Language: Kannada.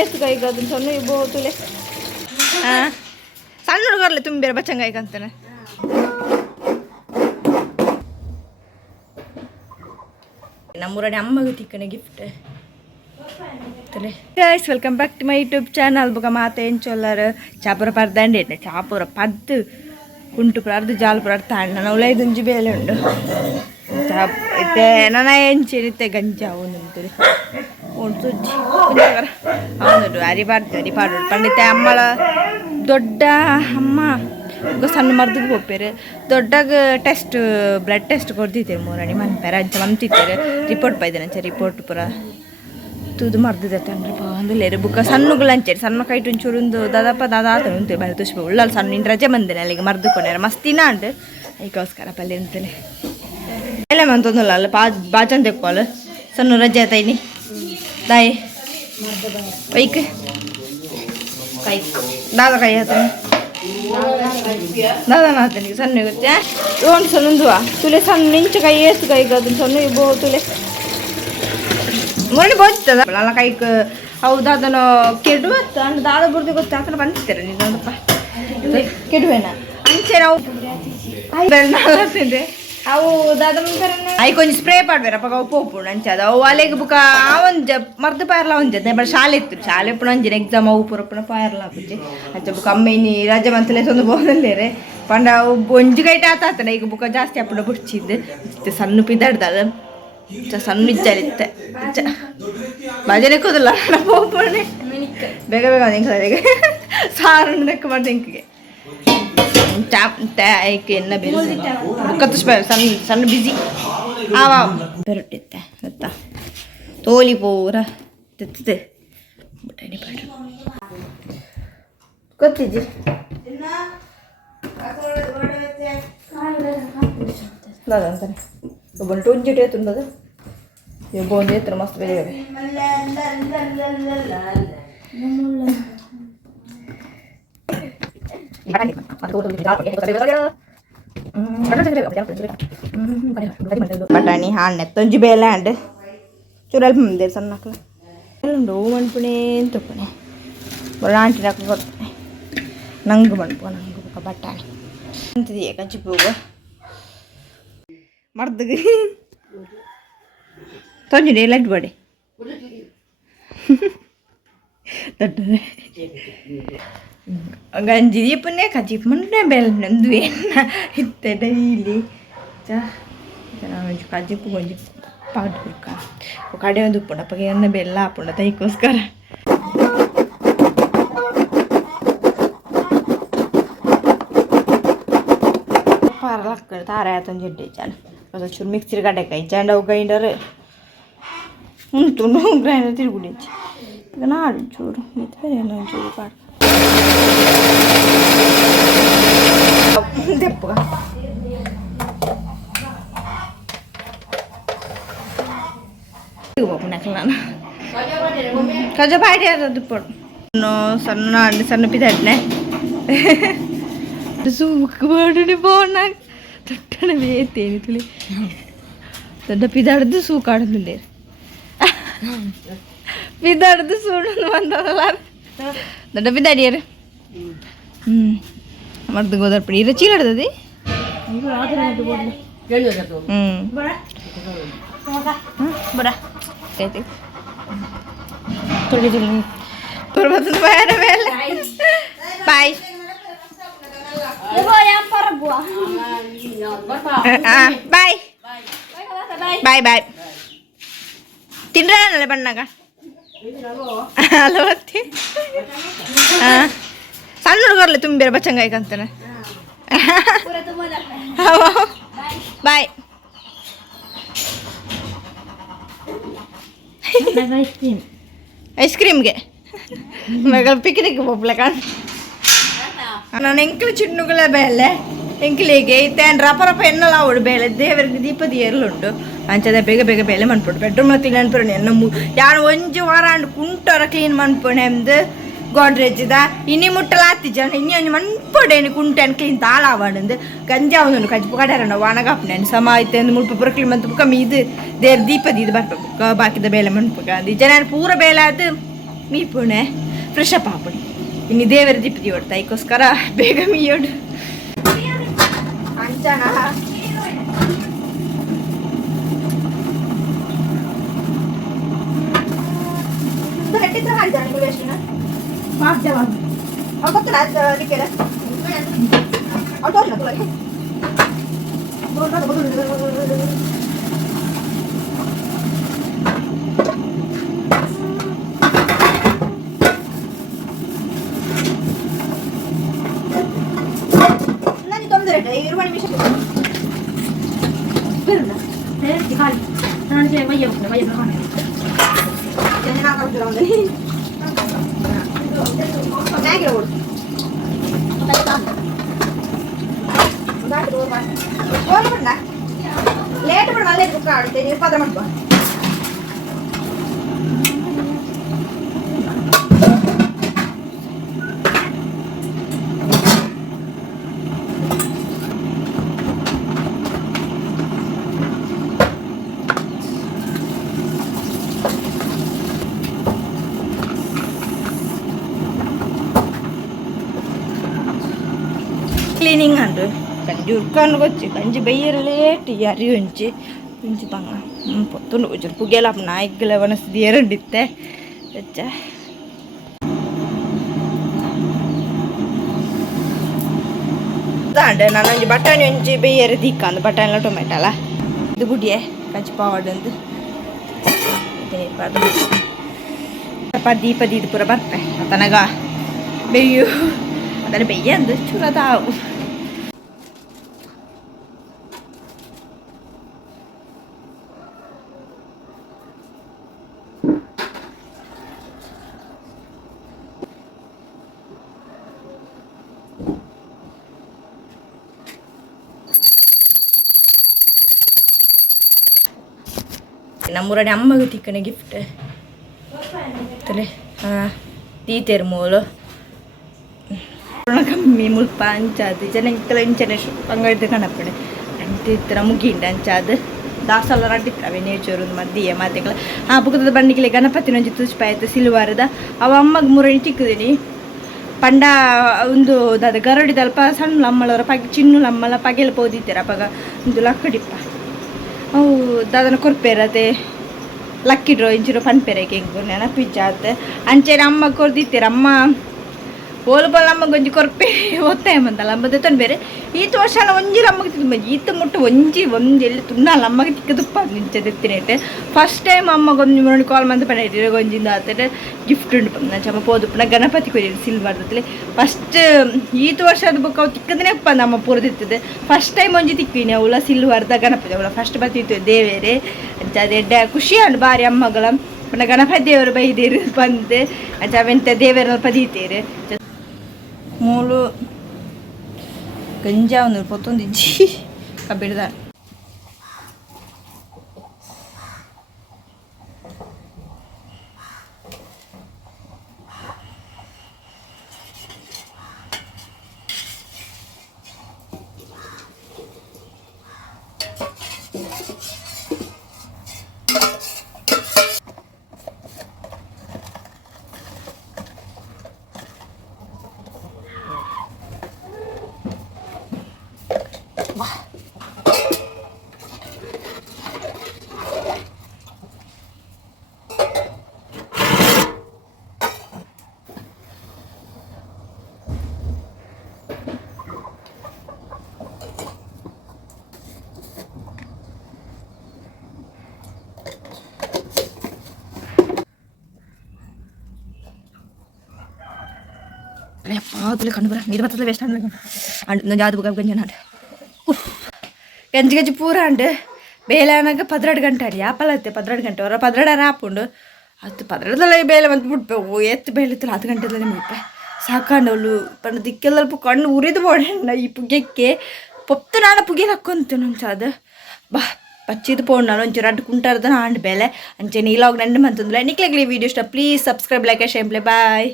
ಏಸ್ಗಾಯಿಗ ಅದನ್ನು ಸಣ್ಣ ಬೋತುಲೆ ಸಣ್ಣ ಹುಡುಗರ್ಲೆ ತುಂಬಿರ ಬಚ್ಚಂಗಾಯಿಗ ಅಂತಾನೆ. ನಮ್ಮೂರಡೆ ಅಮ್ಮಗೂ ತಿಕ್ಕನೆ gift guys. Welcome back to my YouTube channel. ಬೊಕ ಮಾತೆ ಎಂಚೊಲ್ಲರು ಚಾಪುರ ಪರ್ದಂಡೆ ಚಾಪುರ ಪದ್ದು ಕುಂಟು ಪುರ ಜಾಲ್ಪುರ ತಾಂಡ ನಾವು ಉಲೈದುಂಜಿ ಬೇಲೆ ಉಂಡು ಇತ್ತೆ ನನ್ನ ಎಂಚೇನಿತ್ತೆ ಗಂಜಾವು ನಿಂತುಡಿ ಸುಜ್ಜಿ ಅವನು ಅರಿಪಾಡು ಪಂಡಿತ ಅಮ್ಮಳ ದೊಡ್ಡ ಅಮ್ಮ ಸಣ್ಣ ಮರ್ದಿಗೆ ಹೋಗ್ಬೇರೆ ದೊಡ್ಡಾಗ ಟೆಸ್ಟ್ ಬ್ಲಡ್ ಟೆಸ್ಟ್ ಕೊಡ್ತಿದ್ದೀರಿ ಮೂರಡಿ ಮನ್ಪೇರ ಅಂಚ ಮಂತಿದ್ದೀರಿ ರಿಪೋರ್ಟ್ ಬೈದೇನೆ ಅಂಚೆ ರಿಪೋರ್ಟ್ ಪೂರ ತೂದು ಮರ್ದಿದೆ ತಂಡ್ರಿ ಬಂದಿಲ್ಲೇರಿ ಬುಕ್ಕ ಸಣ್ಣಗಳು ಅಂಚೇರಿ ಸಣ್ಣ ಕೈಟು ಒಂಚೂರು ದಾದಪ್ಪ ದಾದಾತ ಉಂಟು ಬರ ತುಷ್ಪ ಉಳ್ಳಲ್ಲಿ ಸಣ್ಣ ಇನ್ನು ರಜೆ ಬಂದೇನೆ ಅಲ್ಲಿಗೆ ಮರ್ದುಕೊಂಡ್ಯಾರ ಮಸ್ತಿನ ಅಂಡು ಅದಕ್ಕೋಸ್ಕರ ಪಲ್ಲೆ ಅಂತೇನೆ ಎಲ್ಲ ಮಂತೊಂದಲ್ಲ ಅಲ್ಲ ಬಾಜನ್ ತೆಕ್ಕೋಲ್ಲ ಸಣ್ಣ ರಜೆ ಆಯ್ತಾಯಿನಿ ದಾಯಿ ಕೈಕ್ ಕೈಕ್ ದಾದ ಕೈ ಆತಾನೆ ದಾದನ ಆತನಿಗೆ ಸಣ್ಣ ಗೊತ್ತೆ ಒಂದು ಸಣ್ಣದುವ ತುಲೆ ಸಣ್ಣ ಇಂಚು ಕೈ ಏಸು ಕೈಗೆ ಅದನ್ನು ಸಣ್ಣ ಬೋ ತುಲೆ ಮೊನ್ನೆ ಬೋಯ್ತದ ಅಲ್ಲ ಕೈಕ್ ಹೌದು ಅದನ್ನು ಕೆಡುವತ್ತ ಅಂದ್ರೆ ದಾದ ಬುರ್ದು ಗೊತ್ತ ಆತನ ಬಂದಿರ್ತಾರೆ ನೀನಪ್ಪ ಕೆಡುವೆನ ಅಂಚೆ ನಾವು ಅವು ದಾದ ಅವು ಕೊಂಚ ಸ್ಪ್ರೇ ಪಾಡ್ಬೇರಪ್ಪ ಅವು ಪೋಪು ಅಂಚದ ಅವು ಅಲೆಗೆ ಬುಕ್ಕ ಒಂಜ ಮರ್ದು ಪಾಯರ್ಲ ಒಂಜದ ಬಟ್ ಶಾಲೆ ಇತ್ತು ಶಾಲೆ ಪುಣ ಅಂಜಿನ ಎಕ್ಸಾಮ್ ಅವು ಪೂರಪ್ಪನ ಪಾಯರ್ಲ ಆಪುಜಿ ಅಂಚ ಬುಕ್ಕ ಅಮ್ಮನಿ ರಜೆ ಮಂತಲೇ ತೊಂದು ಬೋದಲ್ಲೇರೆ ಪಂಡ ಅವು ಒಂಜು ಗೈಟ್ ಆತಾತನ ಈಗ ಬುಕ್ಕ ಜಾಸ್ತಿ ಅಪ್ಪನ ಬುಡ್ಚಿದ್ದು ಸಣ್ಣ ಪಿದಾಡ್ದಲ್ಲ ಸಣ್ಣ ಇಜ್ಜಲಿತ್ತೆ ಭಜನೆ ಕೂದಲ್ಲ ಪೋಪಣೆ ಬೇಗ ಬೇಗ ನಿಂಗೆ ಸಾರು ನೆಕ್ಕ ಮಾಡಿ ನಿಂಕಿಗೆ ಐಕೆ ಎನ್ನ ಬೇರೆ ಕತ್ತಿಸ್ ಸಣ್ಣ ಸಣ್ಣ ಬಿಸಿ ಆವ ಬೆರಟ್ಟಿತ್ತೆ ಗೊತ್ತಾ ತೋಲಿ ಪೂರ ತೆತ್ತಿದೆ ಬಟಾಣಿ ಪಾಡು ಗೊತ್ತಿಜ್ಜಿ ಅಂತಾನೆ ಒಬ್ಬನು ಟೊಂಜಿಟೇ ತುಂಡದು ಒಬ್ಬ ಒಂದು ಎತ್ತರ ಮಸ್ತ್ ಬೇರೆ ಬಟಾಣಿ ಹಾಣ್ಣೆ ತೊಂಜಿ ಬೇಲೆ ಅಂಡ್ ಚೂರಲ್ಲಿ ಮುಂದೆ ಸಣ್ಣ ಉಂಡು ಮಣ್ಪುಣೆ ತಪ್ಪಣೆ ಬರ ಆಂಟಿ ಹಾಕಿ ಕೊಡ್ತಾನೆ ನಂಗೆ ಮಣ್ಪು ನಂಗೆ ಬಟಾಣಿ ಅಂತಿದೆಯಾ ಕಚ್ಚಿ ಹೋಗು ಮರ್ದಗೆ ತೊಂಜಿನಿ ಲಡ್ಡು ಬಡಿ ದೊಡ್ಡದೆ ಗಂಜಿ ದೀಪನ್ನೇ ಕಜಿಪ್ ಮಂಡನೆ ಬೇಲೆ ನಂದು ಏನ ಇತ್ತೆ ಡೈಲಿ ಕಜಿಪ್ಪು ಗೊಂಜಿ ಪಾಡು ಹುಡ್ಕ ಕಡೆ ಒಂದು ಉಪ್ಪುಂಡಪ್ಪಗೆ ಎನ್ನ ಬೆಲ್ಲ ಹಾಪುಂಡ ತೈಕೋಸ್ಕರ ಪಾರಲಕ್ಕ ತಾರೆ ಆತೊಂದು ಜಡ್ಡಿ ಜಾನ ಚೂರು ಮಿಕ್ಸಿರ್ ಗಡ್ಡೆಕಾಯಿ ಜಂಡವು ಗ್ರೈಂಡರ್ ಉಂಟು ಗ್ರೈಂಡರ್ ತಿರುಗುಡಿಂಚಿ ಈಗ ನಾಡು ಚೂರು ಏನೋ ಒಂಚೂರು ಪಾಡು ತೆಪ್ಪು ನಾನು ಕಜ ಬಾಡಿ ಅದು ಪಡು ಸಣ್ಣ ಸಣ್ಣ ಪಿದಾಡ್ನೆ ಸೂಕ್ ಬಾಡಿ ಬೋನ ದೊಡ್ಡ ಬೇತೇನಿ ತುಳಿ ದೊಡ್ಡ ಪಿದಾಡ್ದು ಸೂಕಾಡದಿಲ್ಲ ಪಿದಾಡ್ದು ಸೂಡು ಬಂದಲ್ಲ ದೊಡ್ಡ ಪಿದಾಡಿಯರು ಮರ್ದು ಗೋದರ್ ಪಡಿ ಇರ ಚೀಲಾಡ್ತದೆ ಬರ ತೊಡಿ ತುಳಿ ಪರ್ವತದ ಬಾಯರ ಮೇಲೆ ಬಾಯ್ ಬಾಯ್ ಬಾಯ್ ಬಾಯ್ ತಿನ್ರಲ್ಲ ಬಣ್ಣಾಗ ಅಲವತ್ತಿ ಸಣ್ಣ ಹುಡುಗರ್ಲೆ ತುಂಬಿರ ಬಚ್ಚಂಗಾಯ್ಕ ಅಂತಾನೆ ಬಾಯ್ ಐಸ್ ಕ್ರೀಮ್ಗೆ ಮಗಳ ಪಿಕ್ನಿಕ್ ಹೋಗ್ಲ ಕಾಣ ನಾನು ಎಂಕಲು ಚಿಣ್ಣುಗಳ ಬೇಲೆ ಎಂಕಲಿಗೆ ಇತ್ತೇನು ರಪ ರಪ ಎನ್ನಲ್ಲ ಅವಳು ಬೇಳೆ ದೇವರಿಗೆ ದೀಪದ ಏರ್ಲುಂಟು ಅಂಚದ ಬೇಗ ಬೇಗ ಬೇಲೆ ಮನ್ಪುಡು ಬೆಡ್ರೂಮ್ ಕ್ಲೀನ್ ಅನ್ಪುಣೆ ನಮ್ಮ ಯಾರು ಒಂಜು ವಾರ ಅಂಡು ಕುಂಟೋರ ಕ್ಲೀನ್ ಮನ್ಪುಣೆ ಎಂದು ಗೋಡ್ರೇಜ್ದ ಇನ್ನಿ ಮುಟ್ಟಲ ಆತಿಜ ಇನ್ನಿ ಒಂಜು ಮನ್ಪುಡೇನು ಕುಂಟೆನ್ ಕ್ಲೀನ್ ತಾಳಾವಾಡು ಗಂಜಾ ಒಂದು ಕಜ್ಜು ಕಡಾರ ಒಣಗಾಪ್ನೆ ಸಮ ಆಯ್ತು ಅಂದು ಮುಲ್ಪ ಪೂರ ಕ್ಲೀನ್ ಮಂತು ಬುಕ್ಕ ಇದು ದೇವ್ರ ದೀಪದ ಇದು ಬರ್ಬೇಕು ಬಾಕಿದ ಬೇಲೆ ಮನ್ಪುಗ ಅದು ಜನ ಪೂರ ಬೇಲೆ ಅದು ಮೀಪುಣೆ ಫ್ರೆಶ್ ಅಪ್ ಹಾಪುಣಿ ಇನ್ನು ದೇವರ ದಿಪ್ಪದಿ ಹೊಡ್ತಾ ಇದಕ್ಕೋಸ್ಕರ ಬೇಗ ಮೀಯೋಡು ಅಂಚನ ಗಟ್ಟಿತ್ರ ಹಾಕ್ತಾನೆ ನೀವು ಎಷ್ಟಿನ ಮಾಡ್ತೇವೆ ಅವ್ರು ಗೊತ್ತಿಲ್ಲ ಅದಕ್ಕೆ ಅವ್ರು ತೋರಿಲ್ಲ Irwan bisa berna saya dikali nanti saya bayar berapa jangan nak kau jual ni naik lor udah berna late berna late buka ada ni pada mana cleaning ಅಂಡು ಕಂಜಿ ಉರ್ಕೊಂಡು ಗೊಚ್ಚಿ ಕಂಜಿ ಬೈಯರಲೇಟ್ ಯಾರಿ ಒಂಚಿ ಇಂಚಿ ತಂಗ ಪೊತ್ತುಂಡು ಉಜ್ಜರು ಪುಗೆಲ ನಾಯಿಗೆಲ್ಲ ವನಸ್ದು ಎರಡಿತ್ತೆ ಹೆಚ್ಚ ದಾಂಡೆ ನಾನು ಒಂಜಿ ಬಟಾಣಿ ಒಂಜಿ ಬೇಯರೆ ದಿಕ್ಕಂದು ಬಟಾಣಿಲ ಟೊಮೆಟೊ ಅಲ್ಲ ಇದು ಬುಡಿಯೆ ಕಂಚಿ ಪಾವಡಂದು ದೀಪ ದೀದ ಪೂರ ಬರ್ತೆ ತನಗ ಬೇಯು ಅದರ ಬೇಯಂದು ಚೂರದಾವು ನಮ್ಮೂರನೆ ಅಮ್ಮಗೆ ತಿಕ್ಕನೆ ಗಿಫ್ಟ್ ತಲೆ ತೀತೇರು ಮೂಲು ಕಮ್ಮಿ ಮುಲ್ಪ ಅಂಚಾದು ಜನಕ್ಕೆಲ್ಲ ಇಂಚನೆ ಅಂಗಡಿದ ಕಣಪ್ಪಣೆ ಅಂತಿತ್ರ ಮುಗಿಂಡ ಅಂಚಾದು ದಾಸಲ್ಲ ರಡ್ಡಿತ್ತವೆ ನೇಚೂರು ಮದ್ದಿಯ ಮಾತೆಗಳ ಬುಕ್ಕದ ಬಣ್ಣಿಗೆ ಗಣಪತಿ ಒಂಜಿ ತುಚ್ಪಾಯ್ತು ಸಿಲ್ವಾರದ ಅವ ಅಮ್ಮಗೆ ಮೂರನೇ ಚಿಕ್ಕದಿನಿ ಪಂಡ ಒಂದು ದಾದ ಗರಡಿದ ಅಲ್ಪ ಸಣ್ಣ ಅಮ್ಮಳವರ ಚಿನ್ನು ಅಮ್ಮಲ ಪಗೆಲ ಪೋದಿತ್ತೀರ ಅಪ್ಪಾಗ ಒಂದು ಲಕ್ಕಡಿಪ್ಪ ಅವು ದಾದನ ಕೊರ್ಪೇರತೆ ಲಕ್ಕಿಡ್ರು ಇಂಚಿರು ಪನ್ಪೆರೆಗೆ ಹೆಂಗು ನೆನಪಿಜ್ಜಾತೆ ಅಂಚೆನ ಅಮ್ಮ ಕೊರ್ದಿತ್ತೀರ ಅಮ್ಮ ಓಲ್ಬಲ್ ನಮಗೆ ಒಂಜಿ ಕೊರ್ಪೆ ಓದ್ತಾಯಂಬಂತಲ್ಲ ಅಂಬದ ತೊಂದು ಬೇರೆ ಈತ ವರ್ಷ ಒಂಜಿ ನಮಗೆ ತುಂಬ ಈತ ಮುಟ್ಟು ಒಂಜಿ ಎಲ್ಲಿ ತುಣ್ಣಲ್ಲ ಅಮ್ಮಗೆ ತಿಕ್ಕದುಪ್ಪ ನಿಂಚದಿರ್ತೀನಿ ಫಸ್ಟ್ ಟೈಮ್ ಅಮ್ಮಗೆ ಒಂದು ನೋಡಿ ಕಾಲ್ ಮಂತ್ ಪಂಡ ಒಂಜಿಂದ ಆತಡೆ ಗಿಫ್ಟ್ ಉಂಟು ಚಮ್ಮ ಪೋದುಪ್ಪನ ಗಣಪತಿ ಕೊಯ್ದು ಸಿಲ್ವಾರ್ದಲ್ಲಿ ಫಸ್ಟ್ ಈತ ವರ್ಷ ಅದು ಬುಕ್ ಅವು ತಿಕ್ಕದನೇ ಅಪ್ಪ ನಮ್ಮ ಪೂರದಿರ್ತದೆ ಫಸ್ಟ್ ಟೈಮ್ ಒಂಜಿ ತಿಕ್ಕಿನಿ ಅವಳ ಸಿಲ್ವಾರ್ದ ಗಣಪತಿ ಅವಳ ಫಸ್ಟ್ ಬತ್ತಿತ್ತು ದೇವೇರೆ ಅದೇ ಖುಷಿ ಅಂಡು ಬಾರಿ ಅಮ್ಮಗಳ ಪುನಃ ಗಣಪತಿ ದೇವರು ಬೈದೇರು ಬಂದೆ ಅವೆಂತ ದೇವರ ಪದೀತೇರೆ ಮೂಲು ಗಂಜಾವನು ಪೊತ್ತೊಂದಿಜ್ಜಿ ಕಬ್ಬಿಡ್ದ ಪಾವತಲೆ ಕಂಡು ಬರ ನೀರು ಬರ್ತದೆ ವೇಸ್ಟ್ ಅಂಡ್ ಜಾದು ಬುಗ ಗಂಜನಾಡು ಗಂಜಿ ಪೂರ ಅಂಡ್ ಬೇಲೆ ಅನ್ನಾಗ 12 ಗಂಟೆ ಅಡಿ ಆಪಲತ್ತೆ 12 ಗಂಟೆ ಅವರ 12 ಆಪುಂಡು ಅದು 12 ಬೇಲೆ ಬಂದು ಬಿಟ್ಪೆ ಎತ್ತು ಬೇಲಿತ್ತಲ್ಲ 10 ಗಂಟೆದಲ್ಲೇ ಮುಟ್ಪೆ ಸಾಕಂಡವಳು ಪಂಡ ದಿಕ್ಕೆಲ್ಲ ಕಣ್ಣು ಉರಿದು ಬೋಡ ಈ ಪುಗ್ಗೆಕ್ಕೆ ಪೊತ್ತು ನಾಡ ಪುಗ್ಗೆಲ್ಲ ಹಾಕೊಂತು ನಮ್ಮ ಅದು ಬಾ ಪಚ್ಚಿದು ಪೋಂಡು ನಾನು ಒಂಚೂರು ಅಡ್ಡು ಕುಂಟಾರ್ದ ಆಂಡ್ ಬೇಲೆ ಅಂಚೆ ನೀಲಾಗ್ ನಂಡು ಮಂತಂದ್ರೆ ನಿಕ್ಲಾಗ್ಲಿ ವಿಡಿಯೋ ಇಷ್ಟ please subscribe like share play bye.